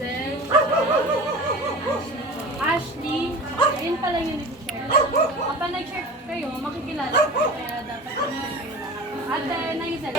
Hazel, Ashley, ayun pala yung nag-share. Kapag nag-share kayo, makikilala ko kaya dapat nag-share kayo lahat. Ate, Hazel.